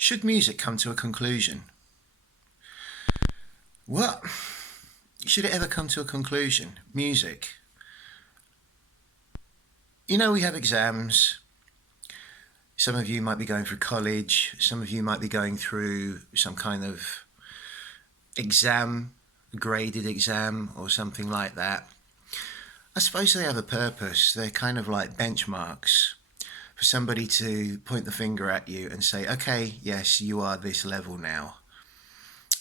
Should music come to a conclusion? What? Should it ever come to a conclusion? Music. You know, we have exams. Some of you might be going through college. Some of you might be going through some kind of exam, graded exam, or something like that. I suppose they have a purpose. They're kind of like benchmarks for somebody to point the finger at you and say, okay, yes, you are this level now.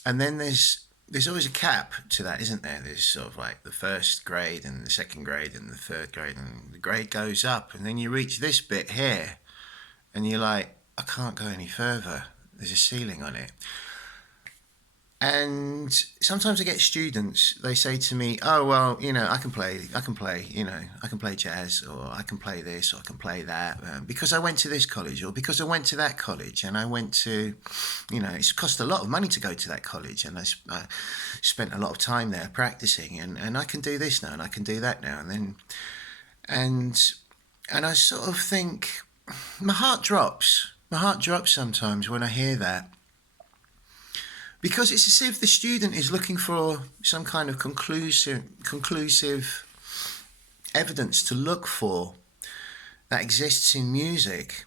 And then there's always a cap to that, isn't there? There's sort of like the first grade and the second grade and the third grade, and the grade goes up, and then you reach this bit here, and you're like, I can't go any further. There's a ceiling on it. And sometimes I get students, they say to me, oh, well, I can play, I can play jazz, or I can play this, or I can play that, because I went to this college, or because I went to that college, and I went to, it's cost a lot of money to go to that college, and I spent a lot of time there practicing, and I can do this now, and I can do that now, and I sort of think, my heart drops sometimes when I hear that. Because it's as if the student is looking for some kind of conclusive evidence to look for that exists in music.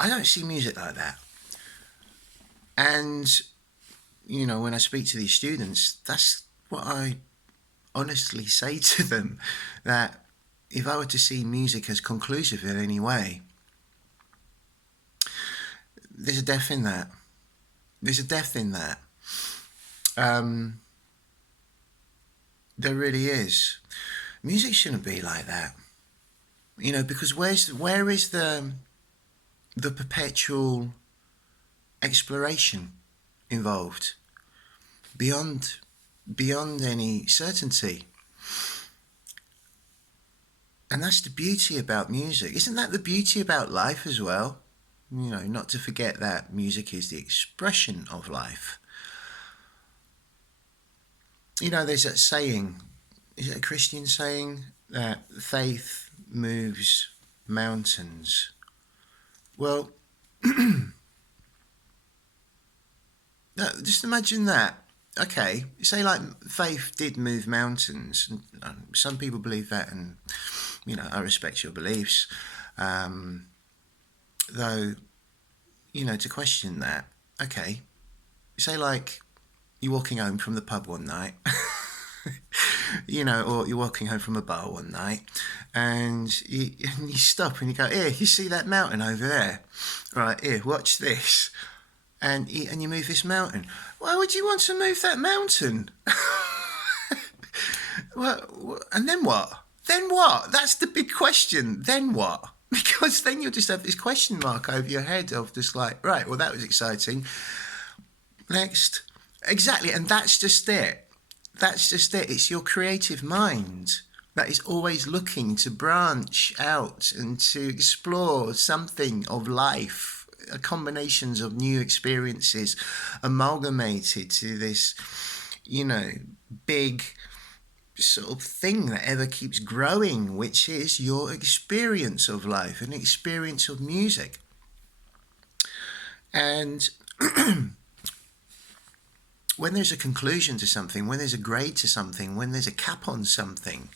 I don't see music like that. And, when I speak to these students, that's what I honestly say to them, that if I were to see music as conclusive in any way, there's a death in that. There really is. Music shouldn't be like that. Because where is the perpetual exploration involved beyond any certainty? And that's the beauty about music. Isn't that the beauty about life as well? Not to forget that music is the expression of life. There's that saying, is it a Christian saying, that faith moves mountains? Well, just imagine that. Okay, say like faith did move mountains. And some people believe that, and, I respect your beliefs. Though, to question that, okay, say like you're walking home from the pub one night, or you're walking home from a bar one night, and you stop and you go, here, you see that mountain over there? Right, here, watch this. And you move this mountain. Why would you want to move that mountain? Well, and then what? Then what? That's the big question. Then what? Because then you'll just have this question mark over your head of just like, right, well, that was exciting. Next. Exactly. And that's just it. It's your creative mind that is always looking to branch out and to explore something of life, combinations of new experiences amalgamated to this, big sort of thing that ever keeps growing, which is your experience of life, an experience of music. And when there's a conclusion to something, when there's a grade to something, when there's a cap on something,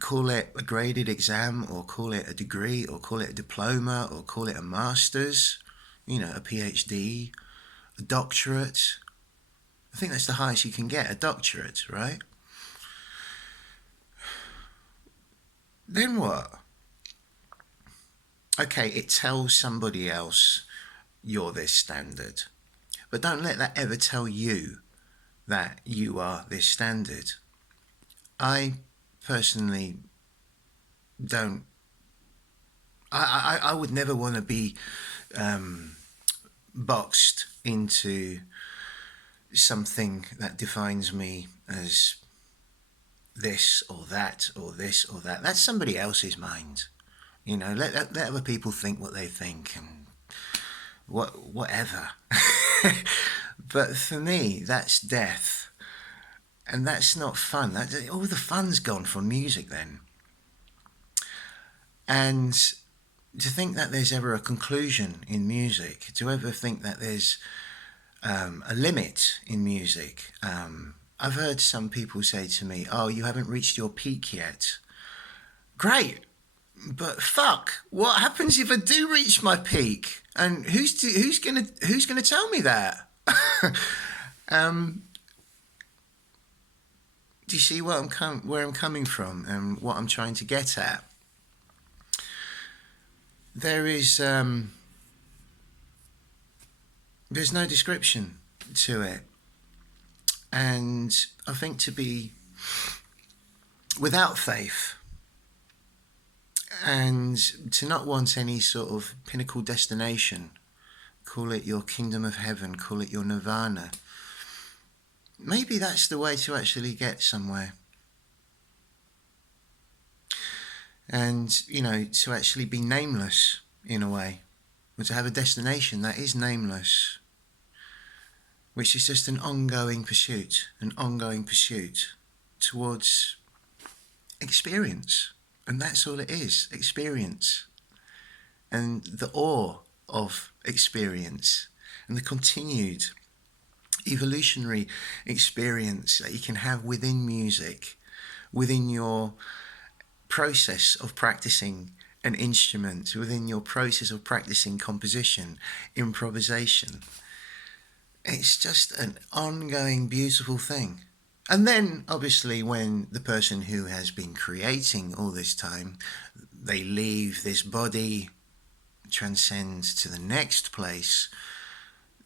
call it a graded exam, or call it a degree, or call it a diploma, or call it a master's, a PhD, a doctorate. I think that's the highest you can get, a doctorate, right? Then what? Okay, it tells somebody else you're this standard. But don't let that ever tell you that you are this standard. I personally don't... I would never want to be boxed into something that defines me as this or that or this or that. That's somebody else's mind. Let other people think what they think and whatever. But for me, that's death. And that's not fun. All the fun's gone from music then. And to think that there's ever a conclusion in music, to ever think that there's a limit in music. I've heard some people say to me, "Oh, you haven't reached your peak yet." Great, but fuck, what happens if I do reach my peak? And who's gonna tell me that? Do you see where I'm coming from and what I'm trying to get at? There is there's no description to it, and I think to be without faith and to not want any sort of pinnacle destination, call it your kingdom of heaven, call it your nirvana, maybe that's the way to actually get somewhere. And, to actually be nameless in a way, or to have a destination that is nameless, which is just an ongoing pursuit towards experience. And that's all it is, experience. And the awe of experience and the continued evolutionary experience that you can have within music, within your process of practicing an instrument, within your process of practicing composition, improvisation. It's just an ongoing, beautiful thing. And then, obviously, when the person who has been creating all this time, they leave this body, transcend to the next place,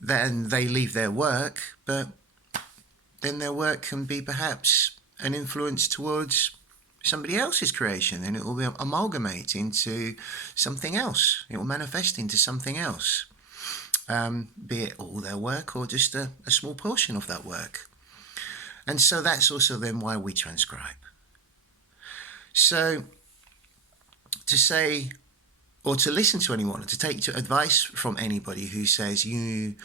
then they leave their work, but then their work can be perhaps an influence towards somebody else's creation, and it will amalgamate into something else. It will manifest into something else, be it all their work or just a small portion of that work. And so that's also then why we transcribe. So to say, or to listen to anyone, or to take advice from anybody who says you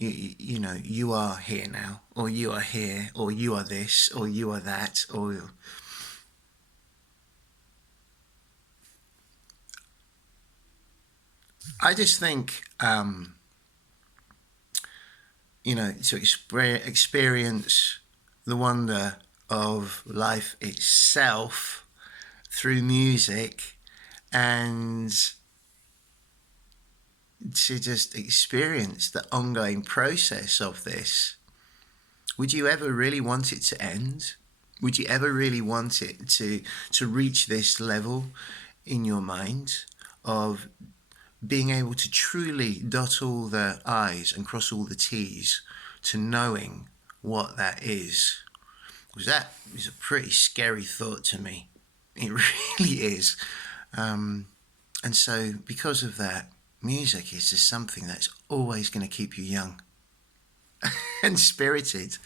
are here now, or you are here, or you are this, or you are that, or I just think, to experience the wonder of life itself through music, and to just experience the ongoing process of this. Would you ever really want it to end? Would you ever really want it to reach this level in your mind of being able to truly dot all the I's and cross all the T's, to knowing what that is? Because that is a pretty scary thought to me. It really is. And so because of that, music is just something that's always going to keep you young and spirited.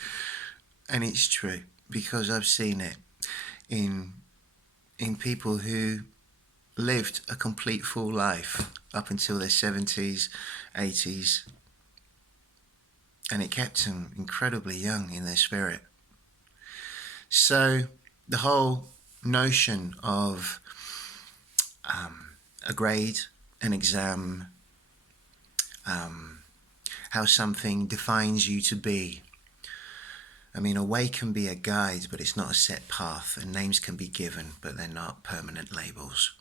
And it's true, because I've seen it in people who lived a complete full life up until their 70s, 80s, and it kept them incredibly young in their spirit. So the whole notion of a grade, an exam, how something defines you to be. I mean, a way can be a guide, but it's not a set path, and names can be given, but they're not permanent labels.